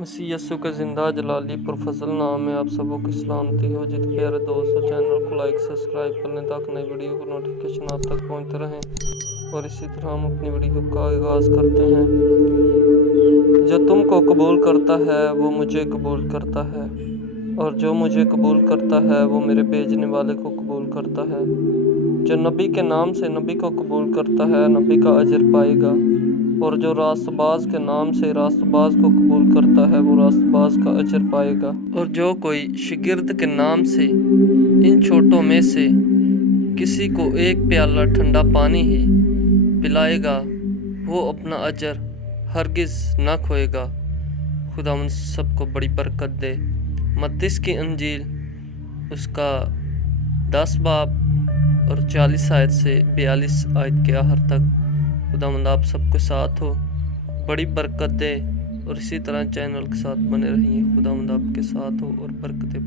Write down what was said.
مسیح یسوع کا زندہ جلالی پرفضل نام میں آپ سبوں کی سلامتی ہو۔ جتنے پیارے دوستو، چینل کو لائک سبسکرائب کر لیں تاکہ نئی ویڈیو کو نوٹیفیکیشن آپ تک پہنچتے رہیں۔ اور اسی طرح ہم اپنی ویڈیو کا آغاز کرتے ہیں۔ جو تم کو قبول کرتا ہے وہ مجھے قبول کرتا ہے، اور جو مجھے قبول کرتا ہے وہ میرے بھیجنے والے کو قبول کرتا ہے۔ جو نبی کے نام سے نبی کو قبول کرتا ہے نبی کا اجر پائے گا، اور جو راست باز کے نام سے راست باز کو قبول کرتا ہے وہ راست باز کا اجر پائے گا۔ اور جو کوئی شاگرد کے نام سے ان چھوٹوں میں سے کسی کو ایک پیالہ ٹھنڈا پانی ہی پلائے گا وہ اپنا اجر ہرگز نہ کھوئے گا۔ خدا ہم سب کو بڑی برکت دے۔ متی کی انجیل اس کا 10 باب اور 40 آیت سے 42 آیت کے آخر تک خداوند آپ سب کے ساتھ ہو، بڑی برکت دے، اور اسی طرح چینل کے ساتھ بنے رہیے۔ خداوند آپ کے ساتھ ہو اور برکتیں